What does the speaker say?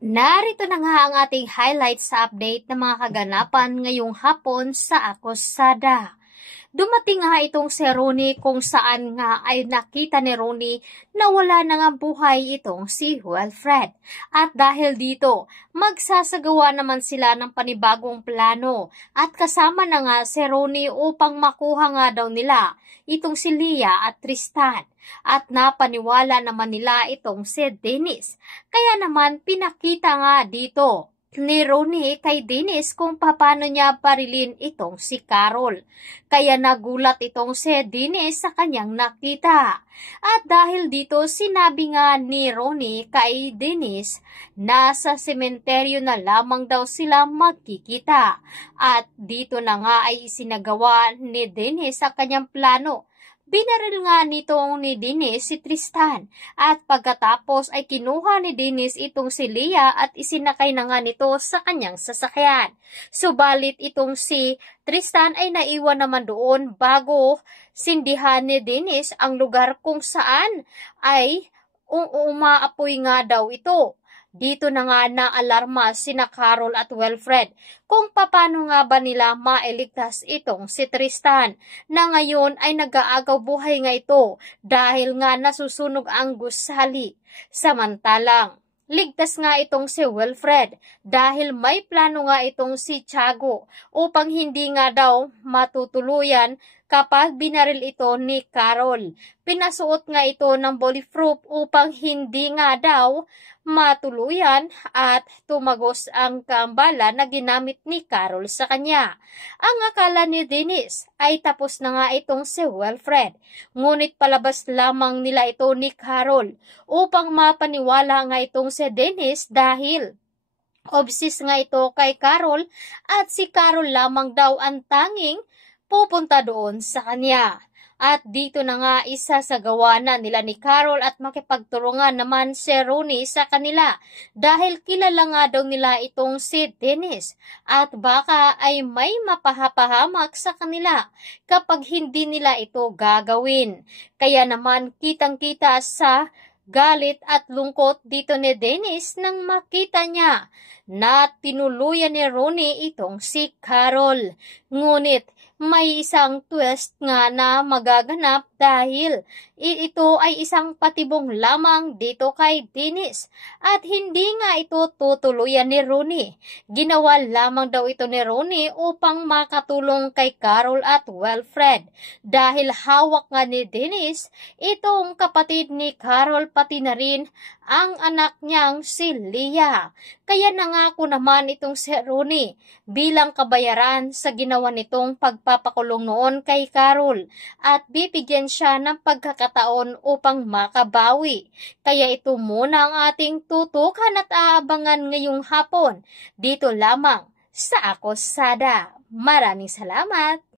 Narito na nga ang ating highlights sa update ng mga kaganapan ngayong hapon sa Akosada. Dumating nga itong si Rooney kung saan nga ay nakita ni Rooney na wala na nga buhay itong si Wilfred. At dahil dito, magsasagawa naman sila ng panibagong plano at kasama na nga si Rooney upang makuha nga daw nila itong si Leah at Tristan. At napaniwala naman nila itong si Dennis. Kaya naman pinakita nga dito ni Rooney kay Dennis kung paano niya barilin itong si Carol. Kaya nagulat itong si Dennis sa kanyang nakita. At dahil dito sinabi nga ni Rooney kay Dennis na sa sementeryo na lamang daw sila magkikita. At dito na nga ay isinagawa ni Dennis sa kanyang plano. Binaril nga nitong ni Dennis si Tristan at pagkatapos ay kinuha ni Dennis itong si Leah at isinakay na nga nito sa kanyang sasakyan. Subalit itong si Tristan ay naiwan naman doon bago sindihan ni Dennis ang lugar kung saan ay umaapoy nga daw ito. Dito na nga na-alarma sina Carol at Wilfred kung paano nga ba nila mailigtas itong si Tristan na ngayon ay nag-aagaw buhay nga ito dahil nga nasusunog ang gusali. Samantalang, ligtas nga itong si Wilfred dahil may plano nga itong si Tiago upang hindi nga daw matutuluyan kapag binaril ito ni Carol. Pinasuot nga ito ng bulletproof upang hindi nga daw matuluyan at tumagos ang kambala na ginamit ni Carol sa kanya. Ang akala ni Dennis ay tapos na nga itong si Wilfred, ngunit palabas lamang nila ito ni Carol upang mapaniwala nga itong si Dennis dahil obsessed nga ito kay Carol at si Carol lamang daw ang tanging pupunta doon sa kanya. At dito na nga isasagawa na nila ni Carol at makipagtulungan naman si Rooney sa kanila dahil kilala nga daw nila itong si Dennis at baka ay may mapahapahamak sa kanila kapag hindi nila ito gagawin. Kaya naman kitang-kita sa galit at lungkot dito ni Dennis nang makita niya na tinuluyan ni Rooney itong si Carol. Ngunit may isang twist nga na magaganap dahil ito ay isang patibong lamang dito kay Dennis at hindi nga ito tutuluyan ni Rooney. Ginawa lamang daw ito ni Rooney upang makatulong kay Carol at Wilfred dahil hawak nga ni Dennis itong kapatid ni Carol pati na rin ang anak niyang si Leah. Kaya nangako naman itong si Rooney bilang kabayaran sa ginawa nitong pagpapakulong noon kay Carol at bibigyan siya ng pagkakataon upang makabawi. Kaya ito muna ang ating tutukan at aabangan ngayong hapon dito lamang sa Akosada. Maraming salamat!